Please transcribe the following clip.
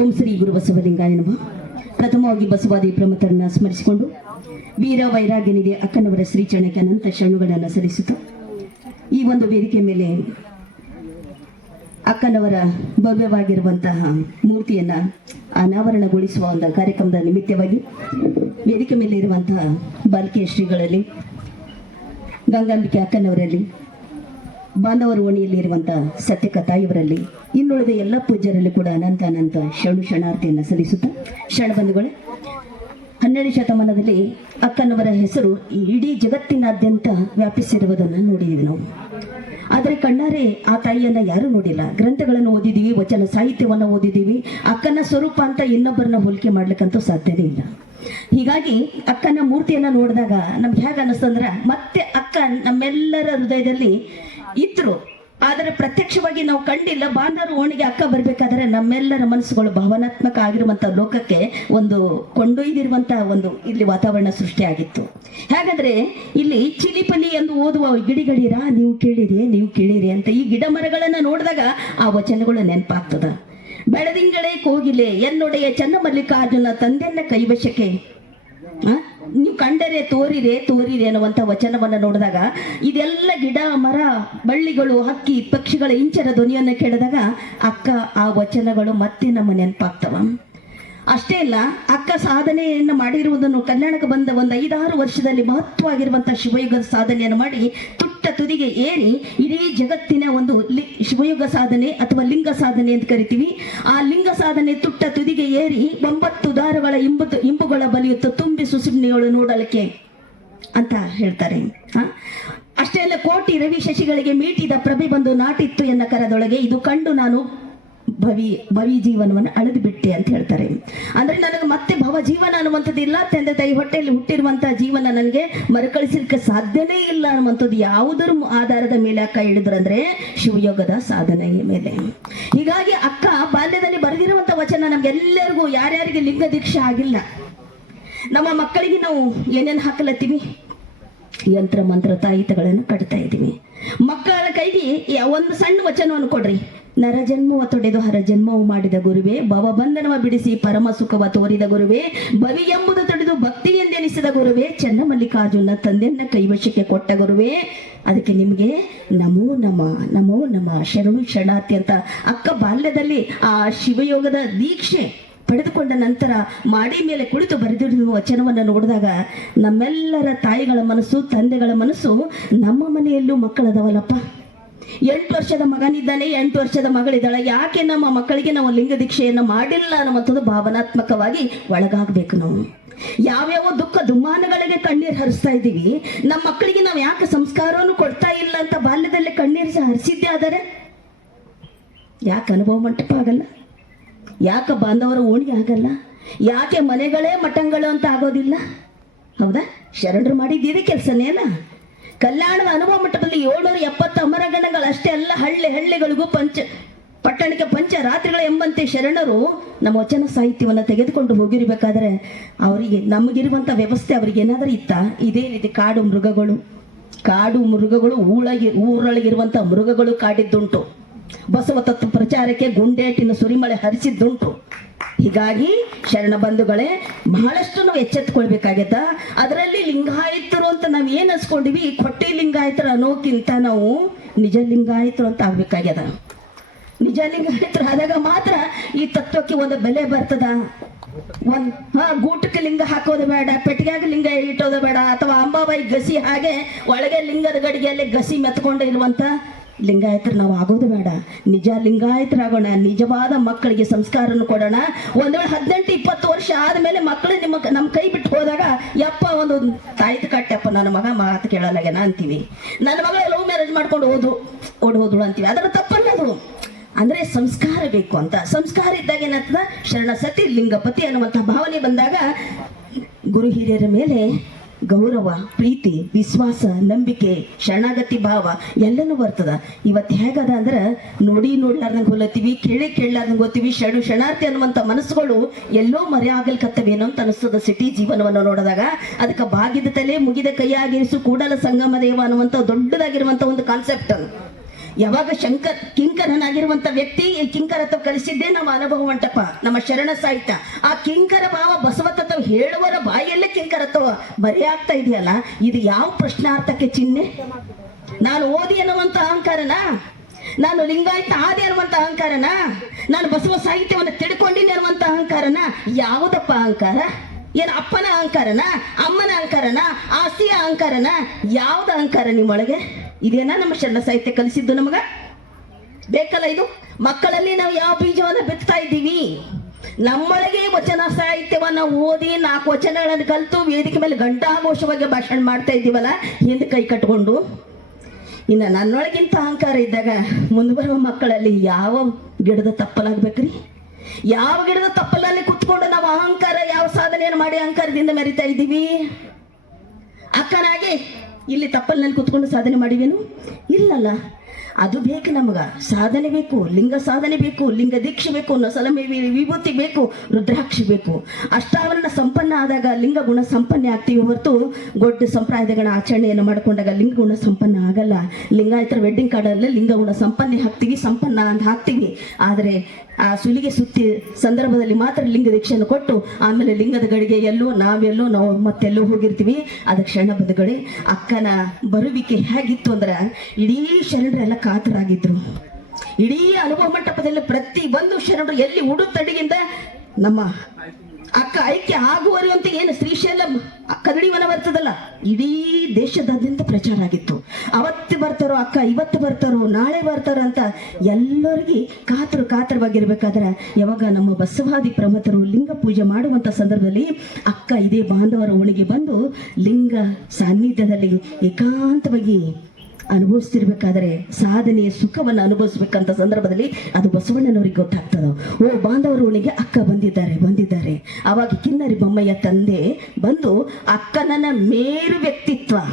ಓಂ ಶ್ರೀ ಗುರು ಬಸವಲಿಂಗಾಯ ನಮಃ ಪ್ರಥಮವಾಗಿ ಬಸವಾದಿ ಪ್ರಮುಖರನ್ನ ಸ್ಮರಿಸಿಕೊಂಡು ವೀರ ವೈರಾಗ್ಯನಿಗೆ ಅಕ್ಕನವರ ಶ್ರೀಚರಣಕ್ಕೆ ಅನಂತ ಶರಣುಗಳನ್ನು ಸಲ್ಲಿಸಿತು ಈ ಒಂದು ವೇದಿಕೆ ಮೇಲೆ ಅಕ್ಕನವರ ಭವ್ಯವಾಗಿರುವಂತಹ ಮೂರ್ತಿಯನ್ನ ಅನಾವರಣಗೊಳಿಸುವ ಒಂದು ಕಾರ್ಯಕ್ರಮದ ನಿಮಿತ್ತವಾಗಿ ವೇದಿಕೆ ಮೇಲೆ ಇರುವಂತಹ ಬಾಲಕಿಯ ಶ್ರೀಗಳಲ್ಲಿ ಗಂಗಾಂಬಿಕೆ ಅಕ್ಕನವರಲ್ಲಿ ಬಾಂಧವರ ಇರುವಂತಹ ಸತ್ಯಕ ತಾಯಿಯವರಲ್ಲಿ ಇನ್ನುಳಿದ ಎಲ್ಲ ಪೂಜ್ಯರಲ್ಲಿ ಕೂಡ ಅನಂತ ಅನಂತ ಶರಣು ಶರಣಾರ್ಥಿಯನ್ನು ಸಲ್ಲಿಸುತ್ತಾ ಬಂಧುಗಳು ಹನ್ನೆರಡು ಶತಮಾನದಲ್ಲಿ ಅಕ್ಕನವರ ಹೆಸರು ಇಡೀ ಜಗತ್ತಿನಾದ್ಯಂತ ವ್ಯಾಪಿಸಿರುವುದನ್ನು ನೋಡಿದ್ದೀವಿ ನಾವು ಆದರೆ ಕಣ್ಣಾರೆ ಆ ತಾಯಿಯನ್ನ ಯಾರು ನೋಡಿಲ್ಲ ಗ್ರಂಥಗಳನ್ನು ಓದಿದೀವಿ ವಚನ ಸಾಹಿತ್ಯವನ್ನು ಓದಿದ್ದೀವಿ ಅಕ್ಕನ ಸ್ವರೂಪ ಅಂತ ಇನ್ನೊಬ್ಬರನ್ನ ಹೋಲಿಕೆ ಮಾಡ್ಲಿಕ್ಕಂತೂ ಸಾಧ್ಯತೆ ಇಲ್ಲ ಹೀಗಾಗಿ ಅಕ್ಕನ ಮೂರ್ತಿಯನ್ನ ನೋಡಿದಾಗ ನಮ್ಗೆ ಹೇಗೆ ಅನ್ನಿಸ್ತಂದ್ರೆ ಮತ್ತೆ ಅಕ್ಕ ನಮ್ಮೆಲ್ಲರ ಹೃದಯದಲ್ಲಿ ಇದ್ರು ಆದರೆ ಪ್ರತ್ಯಕ್ಷವಾಗಿ ನಾವು ಕಂಡಿಲ್ಲ ಬಾಂಧವರು ಓಣಿಗೆ ಅಕ್ಕ ಬರಬೇಕಾದ್ರೆ ನಮ್ಮೆಲ್ಲರ ಮನಸ್ಸುಗಳು ಭಾವನಾತ್ಮಕ ಆಗಿರುವಂತಹ ಲೋಕಕ್ಕೆ ಒಂದು ಕೊಂಡೊಯ್ದಿರುವಂತಹ ಒಂದು ಇಲ್ಲಿ ವಾತಾವರಣ ಸೃಷ್ಟಿಯಾಗಿತ್ತು ಹಾಗಾದ್ರೆ ಇಲ್ಲಿ ಚಿಲಿಪಲಿ ಎಂದು ಓದುವ ಗಿಡಿಗಳಿರಾ ನೀವು ಕೇಳಿರಿ ನೀವು ಕೇಳಿರಿ ಅಂತ ಈ ಗಿಡ ಮರಗಳನ್ನು ನೋಡಿದಾಗ ಆ ವಚನಗಳು ನೆನಪಾಗ್ತದ ಬೆಳದಿಂಗಳೇ ಕೋಗಿಲೆ ಎನ್ನೊಡೆಯ ಚನ್ನಮಲ್ಲಿಕಾರ್ಜುನ ತಂದೆನ್ನ ಕೈವಶಕ್ಕೆ ನೀವು ಕಂಡರೆ ತೋರಿದೆ ತೋರಿದೆ ಅನ್ನುವಂಥ ವಚನವನ್ನು ನೋಡಿದಾಗ ಇದೆಲ್ಲ ಗಿಡ ಮರ ಬಳ್ಳಿಗಳು ಹಕ್ಕಿ ಪಕ್ಷಿಗಳ ಇಂಚರ ಧ್ವನಿಯನ್ನು ಕೇಳಿದಾಗ ಅಕ್ಕ ಆ ವಚನಗಳು ಮತ್ತೆ ನಮ್ಮ ನೆನಪಾಗ್ತವ ಅಷ್ಟೇ ಅಲ್ಲ ಅಕ್ಕ ಸಾಧನೆಯನ್ನು ಮಾಡಿರುವುದನ್ನು ಕಲ್ಯಾಣಕ್ಕೆ ಬಂದ ಒಂದು ಐದಾರು ವರ್ಷದಲ್ಲಿ ಮಹತ್ವವಾಗಿರುವಂತಹ ಶಿವಯುಗದ ಸಾಧನೆಯನ್ನು ಮಾಡಿ ತುಟ್ಟ ತುದಿಗೆ ಏರಿ ಇಡೀ ಜಗತ್ತಿನ ಒಂದು ಶಿವಯುಗ ಸಾಧನೆ ಅಥವಾ ಲಿಂಗ ಸಾಧನೆ ಅಂತ ಕರಿತೀವಿ ಆ ಲಿಂಗ ಸಾಧನೆ ತುಟ್ಟ ತುದಿಗೆ ಏರಿ ಒಂಬತ್ತು ದಾರಗಳ ಇಂಬು ಇಂಬುಗಳ ಬಲಿಯುತ್ತ ತುಂಬಿ ಸುಸುಮ್ನೆಯೊಳು ನೋಡಲಿಕ್ಕೆ ಅಂತ ಹೇಳ್ತಾರೆ ಅಷ್ಟೇ ಅಲ್ಲ ಕೋಟಿ ರವಿ ಶಶಿಗಳಿಗೆ ಮೀಟಿದ ಪ್ರಭೆ ಬಂದು ನಾಟಿತ್ತು ಎನ್ನ ಕರದೊಳಗೆ ಇದು ಕಂಡು ನಾನು ಭವಿ ಭವಿ ಜೀವನವನ್ನು ಅಳೆದು ಬಿಟ್ಟೆ ಅಂತ ಹೇಳ್ತಾರೆ ಅಂದ್ರೆ ನನಗೆ ಮತ್ತೆ ಭವ ಜೀವನ ಇಲ್ಲ ತಂದೆ ತಾಯಿ ಹೊಟ್ಟೆಯಲ್ಲಿ ಹುಟ್ಟಿರುವಂತಹ ಜೀವನ ನನಗೆ ಮರುಕಳಿಸಲಿಕ್ಕೆ ಸಾಧ್ಯನೇ ಇಲ್ಲ ಅನ್ನುವಂಥದ್ದು ಯಾವುದರ ಆಧಾರದ ಮೇಲೆ ಅಕ್ಕ ಹೇಳಿದ್ರಂದ್ರೆ ಶಿವಯೋಗದ ಸಾಧನೆಯ ಮೇಲೆ ಹೀಗಾಗಿ ಅಕ್ಕ ಬಾಲ್ಯದಲ್ಲಿ ಬರೆದಿರುವಂತಹ ವಚನ ನಮ್ಗೆಲ್ಲರಿಗೂ ಯಾರ್ಯಾರಿಗೆ ಲಿಂಗ ದೀಕ್ಷೆ ಆಗಿಲ್ಲ ನಮ್ಮ ಮಕ್ಕಳಿಗೆ ನಾವು ಏನೇನು ಹಾಕಲತ್ತೀವಿ ಯಂತ್ರ ಮಂತ್ರ ತಾಯಿತಗಳನ್ನು ಕಟ್ತಾ ಇದ್ದೀವಿ ಮಕ್ಕಳ ಕೈಗೆ ಒಂದು ಸಣ್ಣ ವಚನವನ್ನು ಕೊಡ್ರಿ ನರಜನ್ಮವ ತೊಡೆದು ಹರಜನ್ಮವು ಮಾಡಿದ ಗುರುವೆ ಭವಬಂಧನವ ಬಿಡಿಸಿ ಪರಮ ಸುಖವ ತೋರಿದ ಗುರುವೆ ಬವಿ ಎಂಬುದು ತೊಡೆದು ಭಕ್ತಿ ಎಂದೆನಿಸಿದ ಗುರುವೆ ಚನ್ನಮಲ್ಲಿಕಾರ್ಜುನ ತಂದೆಯನ್ನ ಕೈವಶಕ್ಕೆ ಕೊಟ್ಟ ಗುರುವೆ ಅದಕ್ಕೆ ನಿಮಗೆ ನಮೋ ನಮ ನಮೋ ನಮ ಶರಣು ಶರಣಾರ್ಥಿ ಅಂತ ಅಕ್ಕ ಬಾಲ್ಯದಲ್ಲಿ ಆ ಶಿವಯೋಗದ ದೀಕ್ಷೆ ಪಡೆದುಕೊಂಡ ನಂತರ ಮಾಡಿ ಮೇಲೆ ಕುಳಿತು ಬರೆದಿರುವ ವಚನವನ್ನು ನೋಡಿದಾಗ ನಮ್ಮೆಲ್ಲರ ತಾಯಿಗಳ ಮನಸ್ಸು ತಂದೆಗಳ ಮನಸ್ಸು ನಮ್ಮ ಮನೆಯಲ್ಲೂ ಮಕ್ಕಳದವಲ್ಲಪ್ಪ ಎಂಟು ವರ್ಷದ ಮಗನಿದ್ದಾನೆ ಎಂಟು ವರ್ಷದ ಮಗಳಿದ್ದಾಳೆ ಯಾಕೆ ನಮ್ಮ ಮಕ್ಕಳಿಗೆ ನಾವು ಲಿಂಗ ದೀಕ್ಷೆಯನ್ನು ಮಾಡಿಲ್ಲ ಅನ್ನುವಂಥದ್ದು ಭಾವನಾತ್ಮಕವಾಗಿ ಒಳಗಾಗಬೇಕು ನಾವು ಯಾವ್ಯಾವ ದುಃಖ ದುಮ್ಮಾನಗಳಿಗೆ ಕಣ್ಣೀರು ಹರಿಸ್ತಾ ಇದ್ದೀವಿ ನಮ್ಮ ಮಕ್ಕಳಿಗೆ ನಾವು ಯಾಕೆ ಸಂಸ್ಕಾರವನ್ನು ಕೊಡ್ತಾ ಇಲ್ಲ ಅಂತ ಬಾಲ್ಯದಲ್ಲಿ ಕಣ್ಣೀರು ಹರಿಸಿದ್ದೇ ಆದರೆ ಯಾಕೆ ಅನುಭವ ಮಂಟಪ ಆಗಲ್ಲ ಯಾಕೆ ಬಾಂಧವರ ಓಣಿ ಆಗಲ್ಲ ಯಾಕೆ ಮನೆಗಳೇ ಮಠಗಳು ಅಂತ ಆಗೋದಿಲ್ಲ ಹೌದಾ ಶರಣರು ಮಾಡಿದ್ದೀರಿ ಕೆಲಸನೇ ಅಲ್ಲ ಕಲ್ಯಾಣದ ಅನುಭವ ಮಟ್ಟದಲ್ಲಿ ಏಳ್ನೂರ ಎಪ್ಪತ್ತು ಅಮರಗಣಗಳು ಅಷ್ಟೇ ಎಲ್ಲ ಹಳ್ಳಿ ಹಳ್ಳಿಗಳಿಗೂ ಪಂಚ ಪಟ್ಟಣಕ್ಕೆ ಪಂಚ ರಾತ್ರಿಗಳ ಎಂಬಂತೆ ಶರಣರು ನಮ್ಮ ವಚನ ಸಾಹಿತ್ಯವನ್ನು ತೆಗೆದುಕೊಂಡು ಹೋಗಿರಬೇಕಾದ್ರೆ ಅವರಿಗೆ ನಮಗಿರುವಂಥ ವ್ಯವಸ್ಥೆ ಅವ್ರಿಗೆ ಏನಾದರೂ ಇತ್ತ ಇದೇನಿದೆ ಕಾಡು ಮೃಗಗಳು ಕಾಡು ಮೃಗಗಳು ಊಳಗಿ ಊರೊಳಗಿರುವಂಥ ಮೃಗಗಳು ಕಾಡಿದ್ದುಂಟು ಬಸವ ತತ್ವ ಪ್ರಚಾರಕ್ಕೆ ಗುಂಡೇಟಿನ ಸುರಿಮಳೆ ಹರಿಸಿದ್ದುಂಟು ಹೀಗಾಗಿ ಶರಣ ಬಂಧುಗಳೇ ಬಹಳಷ್ಟು ನಾವು ಎಚ್ಚೆತ್ಕೊಳ್ಬೇಕಾಗ್ಯದ ಅದರಲ್ಲಿ ಲಿಂಗಾಯಿತರು ಅಂತ ನಾವು ಏನು ಅನ್ಸ್ಕೊಂಡಿವಿ ಕೊಟ್ಟಿ ಲಿಂಗಾಯತರು ಅನ್ನೋಕ್ಕಿಂತ ನಾವು ನಿಜ ಲಿಂಗಾಯಿತರು ಅಂತ ಆಗ್ಬೇಕಾಗ್ಯದ ನಿಜ ಲಿಂಗಾಯತರು ಆದಾಗ ಮಾತ್ರ ಈ ತತ್ವಕ್ಕೆ ಒಂದು ಬೆಲೆ ಬರ್ತದ ಒಂದ್ ಹಾ ಗೂಟಕ್ಕೆ ಲಿಂಗ ಹಾಕೋದು ಬೇಡ ಪೆಟ್ಟಿಗೆಯಾಗ ಲಿಂಗ ಇಟ್ಟೋದು ಬೇಡ ಅಥವಾ ಅಂಬಾಬಾಯಿ ಗಸಿ ಹಾಗೆ ಒಳಗೆ ಲಿಂಗದ ಗಡಿಗೆಯಲ್ಲಿ ಗಸಿ ಮೆತ್ಕೊಂಡು ಲಿಂಗಾಯತರು ನಾವು ಆಗೋದು ಬೇಡ ನಿಜ ಲಿಂಗಾಯತರಾಗೋಣ ನಿಜವಾದ ಮಕ್ಕಳಿಗೆ ಸಂಸ್ಕಾರನ ಕೊಡೋಣ ಒಂದ್ ವೇಳೆ ಹದಿನೆಂಟು ಇಪ್ಪತ್ತು ವರ್ಷ ಆದಮೇಲೆ ಮಕ್ಕಳು ನಿಮ್ಮ ನಮ್ಮ ಕೈ ಬಿಟ್ಟು ಹೋದಾಗ ಯಪ್ಪ ಒಂದು ತಾಯ್ದು ಕಟ್ಟಪ್ಪ ನನ್ನ ಮಗ ಮಾತು ಕೇಳಲಾಗ್ಯಾನ ಅಂತೀವಿ ನನ್ನ ಮಗ ಲವ್ ಮ್ಯಾರೇಜ್ ಮಾಡ್ಕೊಂಡು ಹೋದ್ರು ಓಡ್ ಹೋದ್ರು ಅಂತೀವಿ ಅದರ ತಪ್ಪಲ್ಲದು ಅಂದ್ರೆ ಸಂಸ್ಕಾರ ಬೇಕು ಅಂತ ಸಂಸ್ಕಾರ ಇದ್ದಾಗ ಏನಾಗ್ತದ ಶರಣ ಸತಿ ಲಿಂಗಪತಿ ಅನ್ನುವಂತ ಭಾವನೆ ಬಂದಾಗ ಗುರು ಹಿರಿಯರ ಮೇಲೆ ಗೌರವ ಪ್ರೀತಿ ವಿಶ್ವಾಸ ನಂಬಿಕೆ ಶರಣಾಗತಿ ಭಾವ ಎಲ್ಲನೂ ಬರ್ತದ ಇವತ್ತು ಹೇಗದ ಅಂದ್ರೆ ನೋಡಿ ನೋಡ್ಲಾರ್ದಂಗೆ ಹೊಲತ್ತೀವಿ ಕೇಳಿ ಕೇಳಲಾರ್ದಂಗೆ ಗೊತ್ತೀವಿ ಶರಣು ಶರಣಾರ್ಥಿ ಅನ್ನುವಂಥ ಮನಸ್ಸುಗಳು ಎಲ್ಲೋ ಮರೆ ಆಗಲ್ಕತ್ತವೇನೋ ಅಂತ ಅನಿಸ್ತದ ಸಿಟಿ ಜೀವನವನ್ನು ನೋಡಿದಾಗ ಅದಕ್ಕೆ ಬಾಗಿದ ತಲೆ ಮುಗಿದ ಕೈಯಾಗಿರಿಸು ಕೂಡಲ ಸಂಗಮ ದೇವ ಅನ್ನುವಂಥ ದೊಡ್ಡದಾಗಿರುವಂಥ ಒಂದು ಕಾನ್ಸೆಪ್ಟ್ ಯಾವಾಗ ಶಂಕರ್ ಕಿಂಕರನಾಗಿರುವಂತ ವ್ಯಕ್ತಿ ಈ ಕಿಂಕರತ್ವ ಕಲಿಸಿದ್ದೇ ನಮ್ಮ ಅನುಭವ ಮಂಟಪ ನಮ್ಮ ಶರಣ ಸಾಹಿತ್ಯ ಆ ಕಿಂಕರ ಭಾವ ಬಸವತತ್ವ ಹೇಳುವರ ಬಾಯಿಯಲ್ಲೇ ಕಿಂಕರತ್ವ ಬರೆಯಾಗ್ತಾ ಇದೆಯಲ್ಲ ಇದು ಯಾವ ಪ್ರಶ್ನಾರ್ಥಕ್ಕೆ ಚಿಹ್ನೆ ನಾನು ಓದಿ ಅನ್ನುವಂತ ಅಹಂಕಾರನ ನಾನು ಲಿಂಗಾಯತ ಆದಿ ಅನ್ನುವಂತ ಅಹಂಕಾರನ ನಾನು ಬಸವ ಸಾಹಿತ್ಯವನ್ನು ತಿಳ್ಕೊಂಡಿನಿ ಅನ್ನುವಂತ ಅಹಂಕಾರನ ಯಾವುದಪ್ಪ ಅಹಂಕಾರ ಏನು ಅಪ್ಪನ ಅಹಂಕಾರನ ಅಮ್ಮನ ಅಹಂಕಾರನ ಆಸ್ತಿಯ ಅಹಂಕಾರನ ಯಾವ್ದು ಅಹಂಕಾರ ನಿಮ್ಮೊಳಗೆ ಇದೇನ ನಮ್ಮ ಶರಣ ಸಾಹಿತ್ಯ ಕಲಿಸಿದ್ದು ನಮಗ ಬೇಕಲ್ಲ ಇದು ಮಕ್ಕಳಲ್ಲಿ ನಾವು ಯಾವ ಬೀಜವನ್ನ ಬಿತ್ತಾ ಇದ್ದೀವಿ ನಮ್ಮೊಳಗೆ ವಚನ ಸಾಹಿತ್ಯವನ್ನ ಓದಿ ನಾಲ್ಕು ವಚನಗಳನ್ನು ಕಲಿತು ವೇದಿಕೆ ಮೇಲೆ ಗಂಟಾಘೋಷವಾಗಿ ಭಾಷಣ ಮಾಡ್ತಾ ಇದ್ದೀವಲ್ಲ ಹಿಂದೆ ಕೈ ಕಟ್ಕೊಂಡು ಇನ್ನು ನನ್ನೊಳಗಿಂತ ಅಹಂಕಾರ ಇದ್ದಾಗ ಮುಂದೆ ಬರುವ ಮಕ್ಕಳಲ್ಲಿ ಯಾವ ಗಿಡದ ತಪ್ಪಲಾಗ್ಬೇಕ್ರಿ ಯಾವ ಗಿಡದ ತಪ್ಪಲಲ್ಲಿ ಕುತ್ಕೊಂಡು ನಾವು ಅಹಂಕಾರ ಯಾವ ಸಾಧನೆಯನ್ನು ಮಾಡಿ ಅಹಂಕಾರದಿಂದ ಮೆರಿತಾ ಇದ್ದೀವಿ ಅಕ್ಕನಾಗಿ ಇಲ್ಲಿ ತಪ್ಪಲ್ನಲ್ಲಿ ಕುತ್ಕೊಂಡು ಸಾಧನೆ ಮಾಡಿವೇನು ಇಲ್ಲಲ್ಲ ಅದು ಬೇಕು ನಮಗ ಸಾಧನೆ ಬೇಕು ಲಿಂಗ ಸಾಧನೆ ಬೇಕು ಲಿಂಗ ದೀಕ್ಷೆ ಬೇಕು ನಸಲಮೆ ವಿಭೂತಿ ಬೇಕು ರುದ್ರಾಕ್ಷಿ ಬೇಕು ಅಷ್ಟಾವರಣ ಸಂಪನ್ನ ಆದಾಗ ಲಿಂಗ ಗುಣ ಸಂಪನ್ನ ಆಗ್ತೀವಿ ಹೊರತು ಗೊಡ್ಡ ಸಂಪ್ರದಾಯಗಳ ಆಚರಣೆಯನ್ನು ಮಾಡಿಕೊಂಡಾಗ ಲಿಂಗ ಗುಣ ಸಂಪನ್ನ ಆಗಲ್ಲ ಲಿಂಗಾಯತರ ವೆಡ್ಡಿಂಗ್ ಕಾರ್ಡಲ್ಲಿ ಲಿಂಗ ಗುಣ ಸಂಪನ್ನ ಹಾಕ್ತೀವಿ ಸಂಪನ್ನ ಅಂತ ಹಾಕ್ತೀವಿ ಆದರೆ ಆ ಸುಲಿಗೆ ಸುತ್ತಿ ಸಂದರ್ಭದಲ್ಲಿ ಮಾತ್ರ ಲಿಂಗ ದೀಕ್ಷೆಯನ್ನು ಕೊಟ್ಟು ಆಮೇಲೆ ಲಿಂಗದ ಗಡಿಗೆ ಎಲ್ಲೋ ನಾವೆಲ್ಲೋ ನಾವು ಮತ್ತೆಲ್ಲೋ ಹೋಗಿರ್ತೀವಿ ಅದಕ್ಕೆ ಶರಣ ಅಕ್ಕನ ಬರುವಿಕೆ ಹೇಗಿತ್ತು ಅಂದ್ರೆ ಇಡೀ ಶರಣರೆಲ್ಲ ಕಾತರಾಗಿದ್ರು ಇಡೀ ಅನುಭವ ಮಂಟಪದಲ್ಲಿ ಪ್ರತಿ ಒಂದು ಶರಣರು ಎಲ್ಲಿ ಉಡುತ್ತಡಿಯಿಂದ ನಮ್ಮ ಅಕ್ಕ ಐಕ್ಯ ಆಗುವರು ಅಂತ ಏನು ಶ್ರೀಶೈಲಂ ಮನ ಬರ್ತದಲ್ಲ ಇಡೀ ದೇಶದಾದ್ಯಂತ ಪ್ರಚಾರ ಆಗಿತ್ತು ಅವತ್ತು ಬರ್ತಾರೋ ಅಕ್ಕ ಇವತ್ತು ಬರ್ತಾರೋ ನಾಳೆ ಬರ್ತಾರೋ ಅಂತ ಎಲ್ಲರಿಗೆ ಕಾತರು ಕಾತರವಾಗಿರ್ಬೇಕಾದ್ರೆ ಯಾವಾಗ ನಮ್ಮ ಬಸವಾದಿ ಪ್ರಮತರು ಲಿಂಗ ಪೂಜೆ ಮಾಡುವಂಥ ಸಂದರ್ಭದಲ್ಲಿ ಅಕ್ಕ ಇದೇ ಬಾಂಧವರ ಒಳಗೆ ಬಂದು ಲಿಂಗ ಸಾನ್ನಿಧ್ಯದಲ್ಲಿ ಏಕಾಂತವಾಗಿ ಅನುಭವಿಸ್ತಿರ್ಬೇಕಾದ್ರೆ ಸಾಧನೆಯ ಸುಖವನ್ನು ಅನುಭವಿಸ್ಬೇಕಂತ ಸಂದರ್ಭದಲ್ಲಿ ಅದು ಬಸವಣ್ಣನವರಿಗೆ ಗೊತ್ತಾಗ್ತದೆ ಓ ಅವನಿಗೆ ಅಕ್ಕ ಬಂದಿದ್ದಾರೆ ಬಂದಿದ್ದಾರೆ ಅವಾಗ ಕಿನ್ನರಿ ಬೊಮ್ಮಯ್ಯ ತಂದೆ ಬಂದು ಅಕ್ಕನನ್ನ ಮೇರು ವ್ಯಕ್ತಿತ್ವ